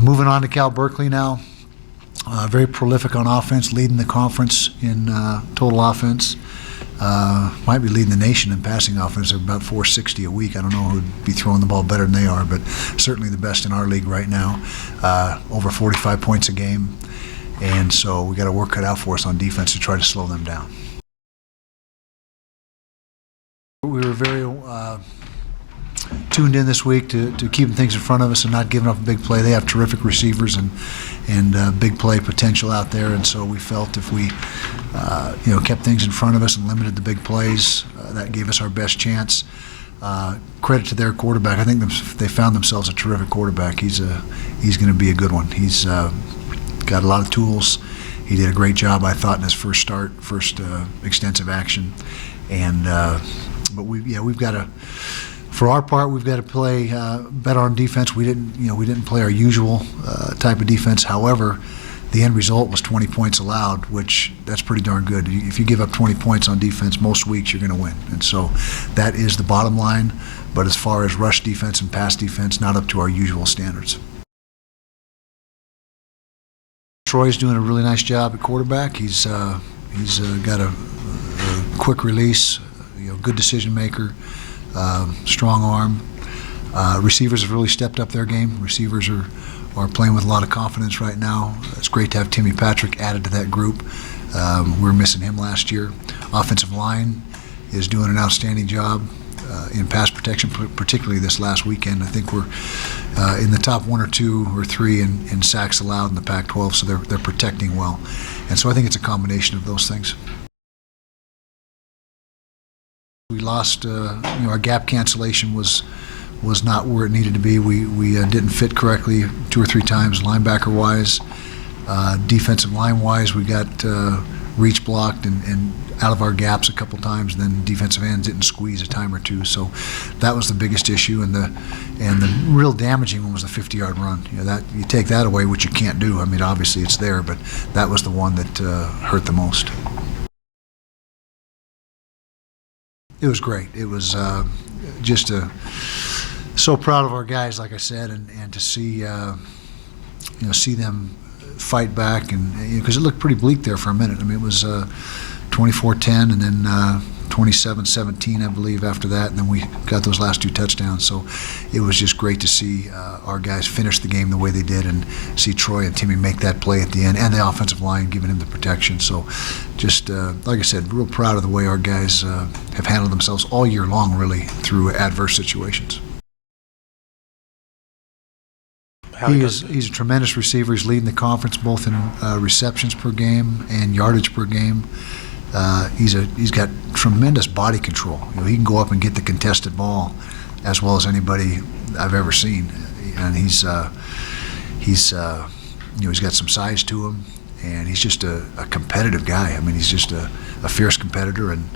Moving on to Cal Berkeley now. Very prolific on offense, leading the conference in total offense. Might be leading the nation in passing offense at about 460 a week. I don't know who'd be throwing the ball better than they are, but certainly the best in our league right now. Over 45 points a game, and so we got a work cut out for us on defense to try to slow them down. We were very tuned in this week to keeping things in front of us and not giving up a big play. They have terrific receivers and big play potential out there, and so we felt if we kept things in front of us and limited the big plays, that gave us our best chance. Credit to their quarterback. I think they found themselves a terrific quarterback. He's going to be a good one. He's got a lot of tools. He did a great job, I thought, in his first extensive action, but we've got to. For our part, we've got to play better on defense. We didn't play our usual type of defense. However, the end result was 20 points allowed, which that's pretty darn good. If you give up 20 points on defense, most weeks you're going to win. And so that is the bottom line. But as far as rush defense and pass defense, not up to our usual standards. Troy's doing a really nice job at quarterback. He's got a quick release, good decision maker. Strong arm. Receivers have really stepped up their game. Receivers are playing with a lot of confidence right now. It's great to have Timmy Patrick added to that group. We were missing him last year. Offensive line is doing an outstanding job in pass protection, particularly this last weekend. I think we're in the top 1 or 2 or 3 in sacks allowed in the Pac-12, so they're protecting well. And so I think it's a combination of those things. We lost, our gap cancellation was not where it needed to be. We didn't fit correctly 2 or 3 times, linebacker-wise. Defensive line-wise, we got reach blocked and out of our gaps a couple times. Then defensive ends didn't squeeze a time or 2. So that was the biggest issue, and the real damaging one was the 50-yard run. That you take that away, which you can't do. I mean, obviously it's there, but that was the one that hurt the most. It was great. It was just so proud of our guys, like I said, and to see see them fight back, and because it looked pretty bleak there for a minute. I mean, it was 24-10, and then 27-17, I believe, after that, and then we got those last 2 touchdowns. So it was just great to see our guys finish the game the way they did, and see Troy and Timmy make that play at the end, and the offensive line giving him the protection. So just, like I said, real proud of the way our guys have handled themselves all year long, really, through adverse situations. He's a tremendous receiver. He's leading the conference both in receptions per game and yardage per game. He's got tremendous body control. He can go up and get the contested ball as well as anybody I've ever seen, and he's got some size to him, and he's just a competitive guy. I mean, he's just a fierce competitor, and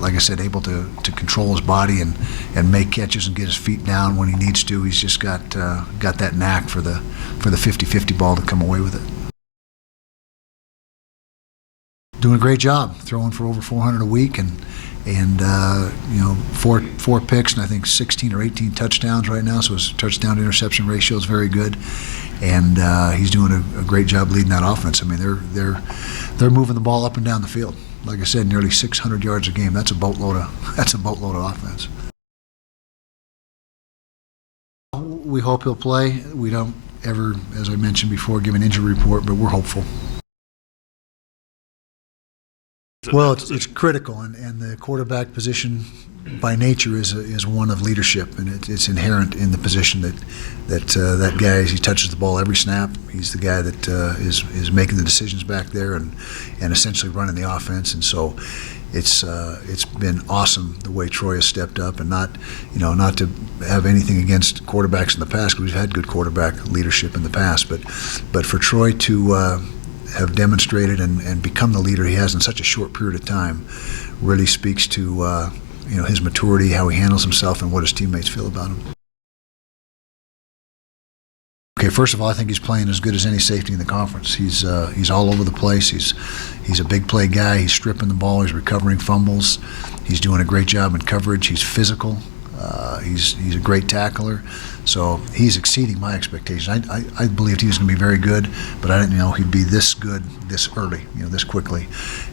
like I said, able to control his body and make catches and get his feet down when he needs to. He's just got that knack for the 50-50 ball to come away with it. Doing a great job, throwing for over 400 a week, and four picks, and I think 16 or 18 touchdowns right now. So his touchdown to interception ratio is very good, and he's doing a great job leading that offense. I mean, they're moving the ball up and down the field. Like I said, nearly 600 yards a game. That's a boatload of offense. We hope he'll play. We don't ever, as I mentioned before, give an injury report, but we're hopeful. Well, it's critical, and the quarterback position by nature is one of leadership, and it's inherent in the position that guy, as he touches the ball every snap, he's the guy that is making the decisions back there and essentially running the offense. And so it's been awesome the way Troy has stepped up, and not to have anything against quarterbacks in the past, because we've had good quarterback leadership in the past, but for Troy to have demonstrated and become the leader he has in such a short period of time really speaks to his maturity, how he handles himself, and what his teammates feel about him. Okay, first of all, I think he's playing as good as any safety in the conference. He's all over the place. He's a big play guy. He's stripping the ball. He's recovering fumbles. He's doing a great job in coverage. He's physical. He's a great tackler, so he's exceeding my expectations. I believed he was going to be very good, but I didn't know he'd be this good this early, this quickly.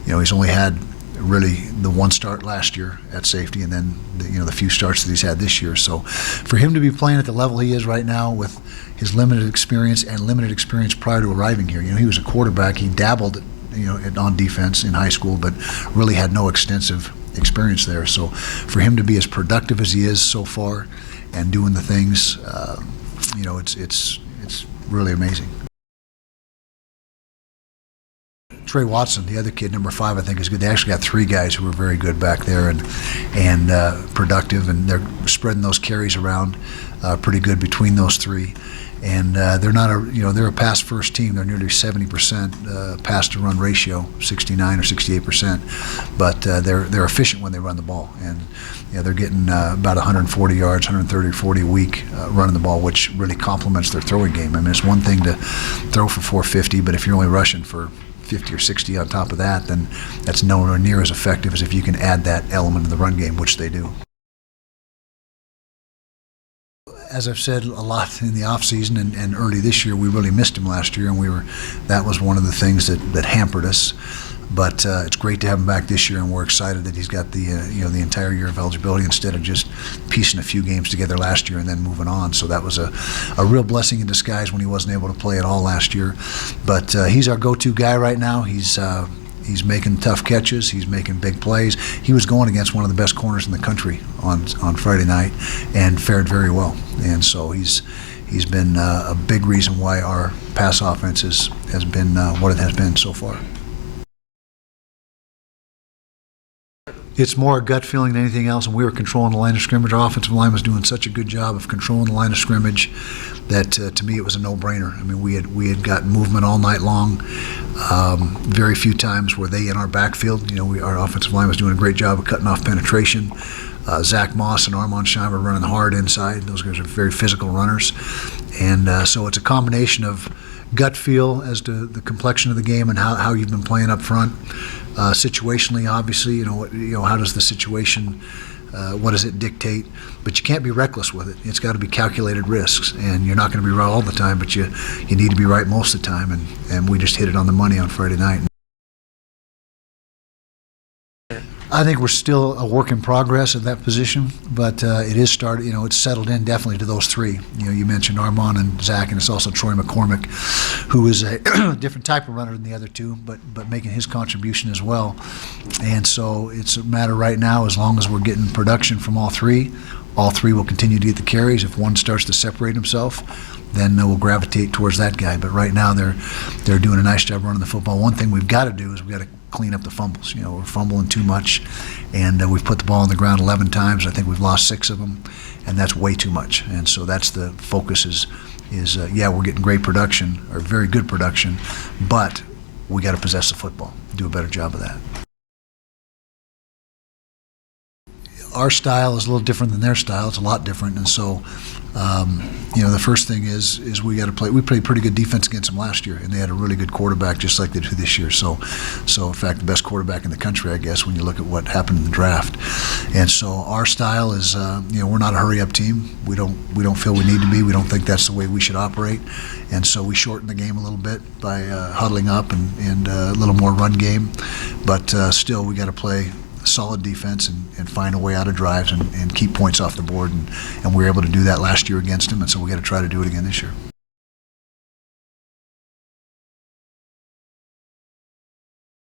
He's only had really the one start last year at safety, and then the few starts that he's had this year. So for him to be playing at the level he is right now with his limited experience and limited experience prior to arriving here, he was a quarterback. He dabbled on defense in high school, but really had no extensive experience there. So for him to be as productive as he is so far and doing the things, it's really amazing. Trey Watson, the other kid, number 5, I think is good. They actually got 3 guys who were very good back there and productive, and they're spreading those carries around pretty good between those 3. And they're not they're a pass first team. They're nearly 70% pass to run ratio, 69 or 68%. But they're efficient when they run the ball, and they're getting about 140 yards, 130 or 40 a week running the ball, which really complements their throwing game. I mean, it's one thing to throw for 450, but if you're only rushing for 50 or 60 on top of that, then that's nowhere near as effective as if you can add that element of the run game, which they do. As I've said a lot in the offseason and early this year, we really missed him last year, and that was one of the things that hampered us. But it's great to have him back this year, and we're excited that he's got the the entire year of eligibility instead of just piecing a few games together last year and then moving on. So that was a real blessing in disguise when he wasn't able to play at all last year. But he's our go-to guy right now. He's making tough catches. He's making big plays. He was going against one of the best corners in the country on Friday night and fared very well. And so he's been a big reason why our pass offense has been what it has been so far. It's more a gut feeling than anything else, and we were controlling the line of scrimmage. Our offensive line was doing such a good job of controlling the line of scrimmage that to me it was a no-brainer. I mean, we had got movement all night long. Very few times were they in our backfield. Our offensive line was doing a great job of cutting off penetration. Zach Moss and Armand Shine were running hard inside. Those guys are very physical runners, and so it's a combination of gut feel as to the complexion of the game and how you've been playing up front. Situationally, obviously, how does the situation, what does it dictate? But you can't be reckless with it. It's got to be calculated risks, and you're not going to be right all the time, but you need to be right most of the time, and we just hit it on the money on Friday night. I think we're still a work in progress at that position, but it is started. It's settled in definitely to those 3. You mentioned Armand and Zach, and it's also Troy McCormick, who is a different type of runner than the other 2, but making his contribution as well. And so it's a matter right now, as long as we're getting production from all 3 will continue to get the carries. If one starts to separate himself, then we'll gravitate towards that guy. But right now they're doing a nice job running the football. One thing we've got to do is we've got to clean up the fumbles. We're fumbling too much, and we've put the ball on the ground 11 times. I think we've lost 6 of them, and that's way too much. And so that's the focus is we're getting great production, or very good production, but we got to possess the football, do a better job of that. Our style is a little different than their style. It's a lot different, and so the first thing is we got to play. We played pretty good defense against them last year, and they had a really good quarterback, just like they do this year. So in fact, the best quarterback in the country, I guess, when you look at what happened in the draft. And so our style is, we're not a hurry-up team. We don't feel we need to be. We don't think that's the way we should operate. And so we shorten the game a little bit by huddling up and a little more run game. But still, we got to play solid defense and find a way out of drives and keep points off the board, and we were able to do that last year against them, and so we got to try to do it again this year.